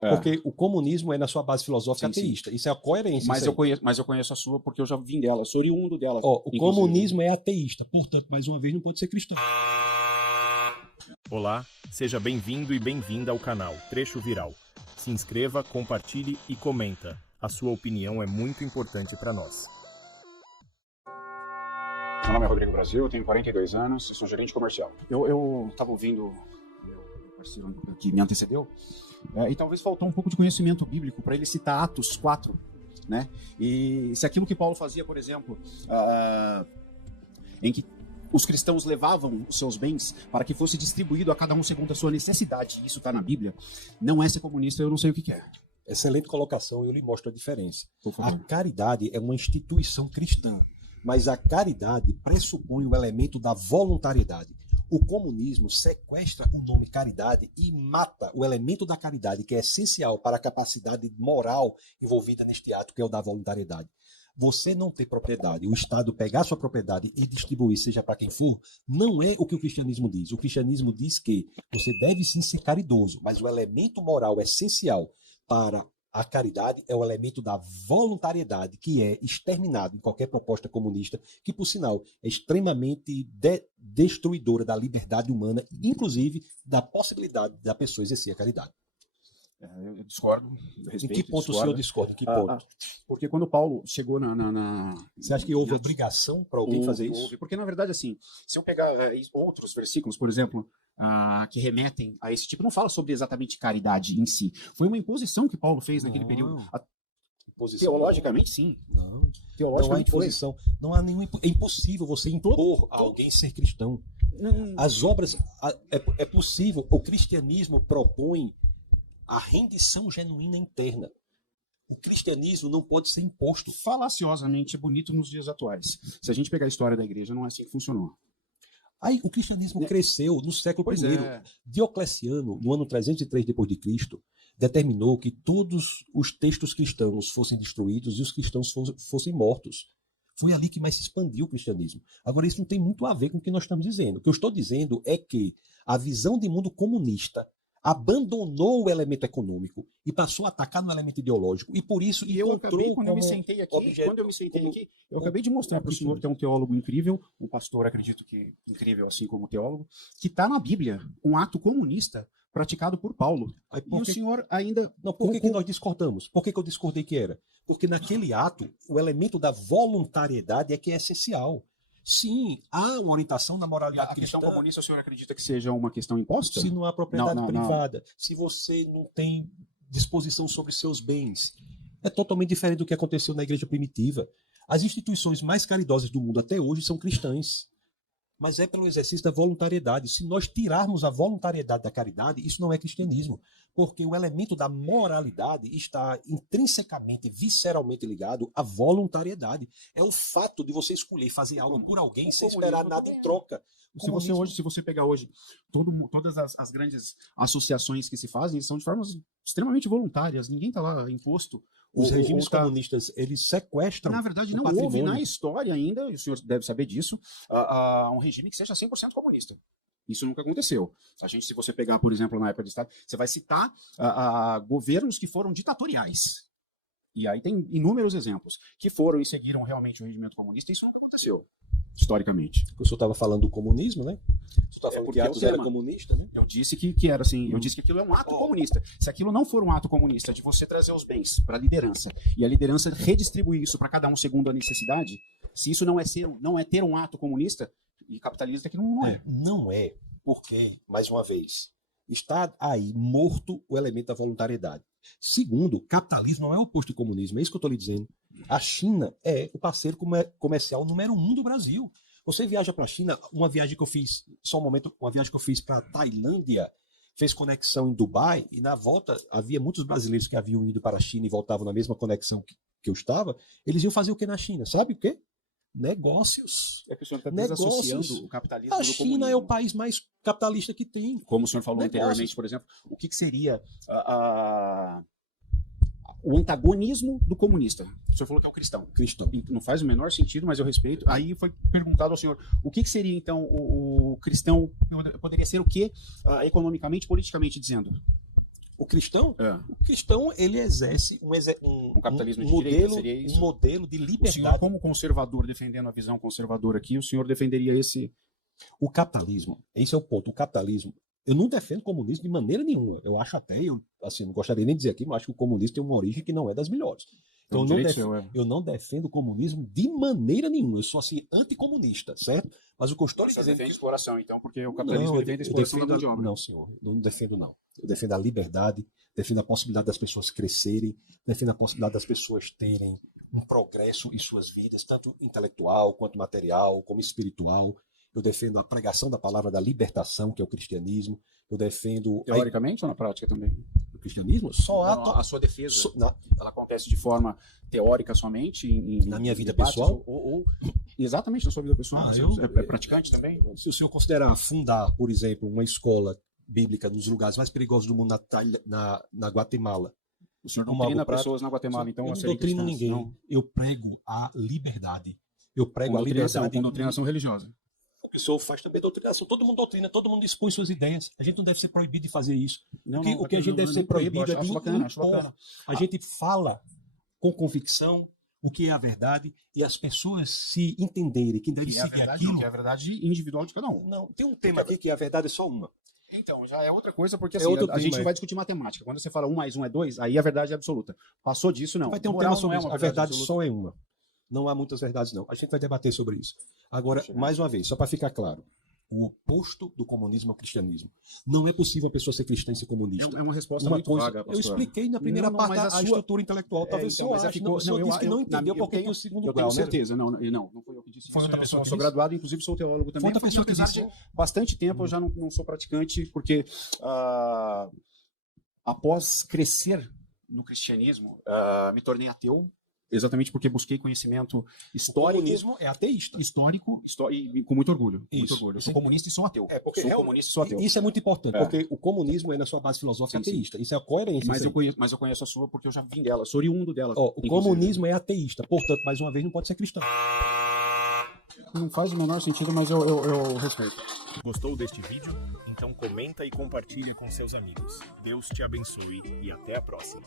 Porque o comunismo é, na sua base filosófica, Sim, sim. ateísta. Isso é a coerência. Mas eu conheço a sua porque eu já vim dela, sou oriundo dela. Ó, o inclusive. comunismo é ateísta, portanto, mais uma vez, não pode ser cristão. Olá, seja bem-vindo e bem-vinda ao canal Trecho Viral. Se inscreva, compartilhe e comenta. A sua opinião é muito importante para nós. Meu nome é Rodrigo Brasil, eu tenho 42 anos e sou gerente comercial. Eu estava ouvindo meu parceiro que me antecedeu, e talvez faltou um pouco de conhecimento bíblico para ele citar Atos 4, né? E se aquilo que Paulo fazia, por exemplo, em que os cristãos levavam os seus bens para que fosse distribuído a cada um segundo a sua necessidade, e isso está na Bíblia, não é ser comunista, eu não sei o que é. Excelente colocação, eu lhe mostro a diferença. Por favor. A caridade é uma instituição cristã, mas a caridade pressupõe o elemento da voluntariedade. O comunismo sequestra o nome caridade e mata o elemento da caridade, que é essencial para a capacidade moral envolvida neste ato, que é o da voluntariedade. Você não ter propriedade, o Estado pegar sua propriedade e distribuir, seja para quem for, não é o que o cristianismo diz. O cristianismo diz que você deve sim ser caridoso, mas o elemento moral essencial para a caridade é o elemento da voluntariedade, que é exterminado em qualquer proposta comunista, que, por sinal, é extremamente destruidora da liberdade humana, inclusive da possibilidade da pessoa exercer a caridade. Eu discordo. Em que ponto o senhor discorda? Em que ponto? Porque quando Paulo chegou Você acha que houve obrigação para alguém fazer isso? Houve, porque na verdade, assim, se eu pegar outros versículos, por exemplo, que remetem a esse tipo, não fala sobre exatamente caridade em si. Foi uma imposição que Paulo fez naquele período. Teologicamente, sim. Não. Teologicamente não há imposição. Não há nenhum. É impossível você impor a alguém ser cristão. As obras. É possível. O cristianismo propõe a rendição genuína interna. O cristianismo não pode ser imposto. Falaciosamente é bonito nos dias atuais. Se a gente pegar a história da igreja, não é assim que funcionou. Aí o cristianismo cresceu no século I. Diocleciano, no ano 303 d.C., determinou que todos os textos cristãos fossem destruídos e os cristãos fossem mortos. Foi ali que mais se expandiu o cristianismo. Agora, isso não tem muito a ver com o que nós estamos dizendo. O que eu estou dizendo é que a visão de mundo comunista abandonou o elemento econômico e passou a atacar no elemento ideológico, e por isso eu acabei, quando eu me sentei aqui, eu acabei de mostrar para o senhor, que é um teólogo incrível, um pastor, acredito que incrível assim como teólogo, que está na Bíblia um ato comunista praticado por Paulo. E o senhor ainda... Não, por que nós discordamos? Por que eu discordei que era? Porque naquele ato, o elemento da voluntariedade é que é essencial. Sim, há uma orientação na moralidade cristã. A questão comunista, o senhor acredita que seja uma questão imposta? Se não há propriedade privada, se você não tem disposição sobre seus bens. É totalmente diferente do que aconteceu na igreja primitiva. As instituições mais caridosas do mundo até hoje são cristãs. Mas é pelo exercício da voluntariedade. Se nós tirarmos a voluntariedade da caridade, isso não é cristianismo. Porque o elemento da moralidade está intrinsecamente, visceralmente ligado à voluntariedade. É o fato de você escolher fazer algo por alguém sem esperar nada em troca. Se você pegar hoje todas as grandes associações que se fazem, são de formas extremamente voluntárias. Ninguém está lá imposto. Os regimes comunistas, eles sequestram. Na verdade, não houve na história ainda, e o senhor deve saber disso, um regime que seja 100% comunista. Isso nunca aconteceu. Se você pegar, por exemplo, na época do Estado, você vai citar governos que foram ditatoriais. E aí tem inúmeros exemplos que foram e seguiram realmente o regimento comunista, e isso nunca aconteceu, historicamente. O senhor estava falando do comunismo, né? Você estava falando que Atos era comunista, né? Eu disse que era assim, eu disse que aquilo é um ato comunista. Se aquilo não for um ato comunista de você trazer os bens para a liderança e a liderança redistribuir isso para cada um segundo a necessidade, se isso não é ter um ato comunista e capitalista, aquilo não é. Não é, porque, mais uma vez, está aí morto o elemento da voluntariedade. Segundo, capitalismo não é o oposto do comunismo, é isso que eu estou lhe dizendo. A China é o parceiro comercial número 1 do Brasil. Você viaja para a China, uma viagem que eu fiz para a Tailândia, fez conexão em Dubai, e na volta havia muitos brasileiros que haviam ido para a China e voltavam na mesma conexão que eu estava. Eles iam fazer o que na China? Sabe o quê? Negócios. É que o senhor está desassociando o capitalismo do comunismo. A China é o país mais capitalista que tem. Como o senhor falou anteriormente, por exemplo, o que seria o antagonismo do comunista? O senhor falou que é o cristão. Não faz o menor sentido, mas eu respeito. Aí foi perguntado ao senhor, o que seria então o cristão? Poderia ser o quê, economicamente, politicamente dizendo? O cristão? cristão, ele exerce Um capitalismo de modelo, direita, seria isso? um modelo de O senhor, liberdade. como conservador, defendendo a visão conservadora aqui, o senhor defenderia esse... O capitalismo, esse é o ponto, o capitalismo, eu não defendo o comunismo de maneira nenhuma. Eu acho até, assim, não gostaria nem de dizer aqui, mas acho que o comunismo tem uma origem que não é das melhores. Então, eu não defendo o comunismo de maneira nenhuma. Eu sou, assim, anticomunista, certo? Mas o que eu estou Você dizendo... defende exploração, então, porque o capitalismo defende a exploração da mão de obra. Não, senhor, não defendo, não. Eu defendo a liberdade, defendo a possibilidade das pessoas crescerem, defendo a possibilidade das pessoas terem um progresso em suas vidas, tanto intelectual, quanto material, como espiritual. Eu defendo a pregação da palavra da libertação, que é o cristianismo. Eu defendo... Teoricamente ou na prática também? O cristianismo? Só A sua defesa, ela acontece de forma teórica somente? Na minha vida debates, pessoal? Ou exatamente na sua vida pessoal? É praticante também? Se o senhor considerar fundar, por exemplo, uma escola bíblica nos lugares mais perigosos do mundo, na Guatemala... O senhor doutrina pessoas na Guatemala, então... Eu não doutrino ninguém. Não. Eu prego a liberdade. Eu prego a liberdade... Com doutrinação religiosa. A pessoa faz também doutrinação. Todo mundo doutrina, todo mundo expõe suas ideias. A gente não deve ser proibido de fazer isso. O que a gente deve ser proibido é de impor. A gente fala com convicção o que é a verdade e as pessoas se entenderem que devem seguir aquilo. Que é a verdade individual de cada um. Não, tem um tema aqui que a verdade é só uma. Então, já é outra coisa, porque assim, a gente não vai discutir matemática. Quando você fala 1 mais 1 é 2, aí a verdade é absoluta. Passou disso, não. Vai ter um tema sobre isso. A verdade só é uma. Não há muitas verdades, não. A gente vai debater sobre isso. Agora, mais uma vez, só para ficar claro, o oposto do comunismo é o cristianismo. Não é possível a pessoa ser cristã e ser comunista. É uma resposta muito vaga, pastor. Eu expliquei na primeira parte a estrutura intelectual. Talvez então, mas disse que não entendeu porque tem o segundo grau. Com certeza. Não foi eu que disse isso. Foi outra pessoa. Eu sou graduado, inclusive sou teólogo também. Outra pessoa que apesar de bastante tempo, eu já não sou praticante, porque após crescer no cristianismo, me tornei ateu. Exatamente porque busquei conhecimento histórico. O comunismo é ateísta. Histórico e com muito orgulho. Isso. Muito orgulho. Eu sou comunista e sou ateu. Porque sou comunista e sou ateu. Isso é muito importante, porque o comunismo é na sua base filosófica ateísta. Isso é a coerência. Mas eu conheço a sua porque eu já vim dela, sou oriundo dela. O comunismo é ateísta, portanto, mais uma vez, não pode ser cristão. Não faz o menor sentido, mas eu respeito. Gostou deste vídeo? Então comenta e compartilha com seus amigos. Deus te abençoe e até a próxima.